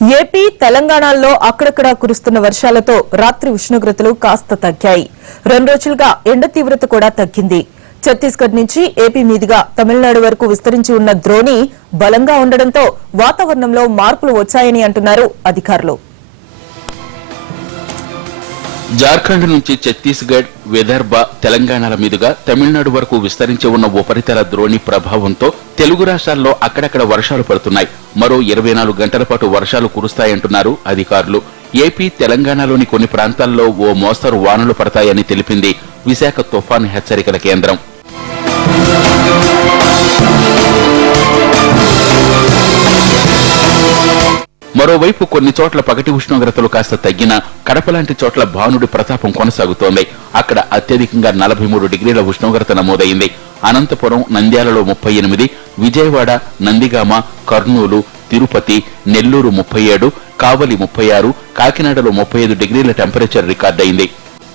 AP తెలంగాణలో అక్కడక్కడ కురుస్తున్న వర్షాలతో రాత్రి ఉష్ణోగ్రతలు కాస్త తగ్గాయి. 2 రోజులుగా ఎండ తీవ్రత కూడా తగ్గింది. ఛత్తీస్గఢ్ నుంచి ఏపీ మీదుగా తమిళనాడు వరకు విస్తరించి ఉన్న ద్రోణి బలంగా ఉండడంతో వాతావరణంలో మార్పులు వచ్చాయని అంటున్నారు అధికారులు. జార్ఖండ్ నుంచి ఛత్తీస్గఢ్, విదర్భ, తెలంగాణల మీదుగా తమిళనాడు వరకు విస్తరించి ఉన్న ఉపరితల ద్రోణి ప్రభావంతో తెలుగు రాష్ట్రాల్లో అక్కడక్కడ వర్షాలు పడుతున్నాయి. మరో 24 గంటల పాటు వర్షాలు కురుస్తాయంటున్నారు అధికారులు. ఏపీ, తెలంగాణలోని కొన్ని ప్రాంతాల్లో ఓ మోస్తరు వానలు పడతాయని తెలిపింది విశాఖ తుఫాన్ హెచ్చరికల కేంద్రం. మరోవైపు కొన్ని చోట్ల పగటి ఉష్ణోగ్రతలు కాస్త తగ్గినా కడప లాంటి చోట్ల భానుడి ప్రతాపం కొనసాగుతోంది. అక్కడ అత్యధికంగా 43 డిగ్రీల ఉష్ణోగ్రత నమోదైంది. అనంతపురం, నంద్యాలలో 38, విజయవాడ, నందిగామ, కర్నూలు, తిరుపతి, నెల్లూరు 37, కావలి 36, కాకినాడలో 35 డిగ్రీల టెంపరేచర్ రికార్డైంది.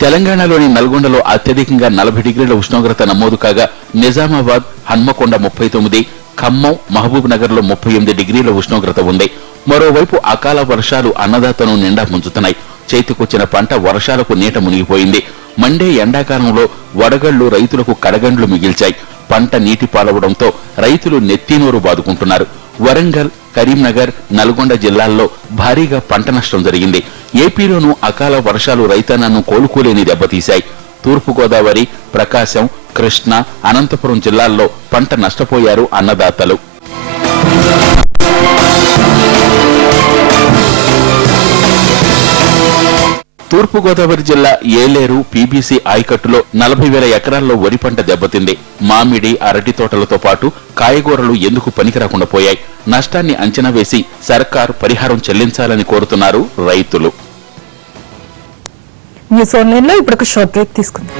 తెలంగాణలోని నల్గొండలో అత్యధికంగా 40 డిగ్రీల ఉష్ణోగ్రత నమోదు కాగా నిజామాబాద్, హన్మకొండ 39, ఖమ్మం, మహబూబ్ నగర్ లో 38 డిగ్రీల ఉష్ణోగ్రత ఉంది. మరోవైపు అకాల వర్షాలు అన్నదాతను నిండా ముంచుతున్నాయి. చేతికొచ్చిన పంట వర్షాలకు నీట మునిగిపోయింది. మండే ఎండాకాలంలో వడగళ్లు రైతులకు కడగండ్లు మిగిల్చాయి. పంట నీటి పాలవడంతో రైతులు నెత్తినోరు బాదుకుంటున్నారు. వరంగల్, కరీంనగర్, నల్గొండ జిల్లాల్లో భారీగా పంట నష్టం జరిగింది. ఏపీలోనూ అకాల వర్షాలు రైతన్నను కోలుకోలేని దెబ్బతీశాయి. తూర్పుగోదావరి, ప్రకాశం, కృష్ణా, అనంతపురం జిల్లాల్లో పంట నష్టపోయారు అన్నదాతలు. తూర్పుగోదావరి జిల్లా ఏలేరు పీబీసీ ఆయకట్టులో 40,000 ఎకరాల్లో వరి పంట దెబ్బతింది. మామిడి, అరటి తోటలతో పాటు కాయగూరలు ఎందుకు పనికిరాకుండా పోయాయి. నష్టాన్ని అంచనా వేసి సర్కార్ పరిహారం చెల్లించాలని కోరుతున్నారు రైతులు. న్యూస్ ఆన్లైన్ లో ఇప్పుడు ఒక షార్ట్ బ్రేక్ తీసుకుందాం.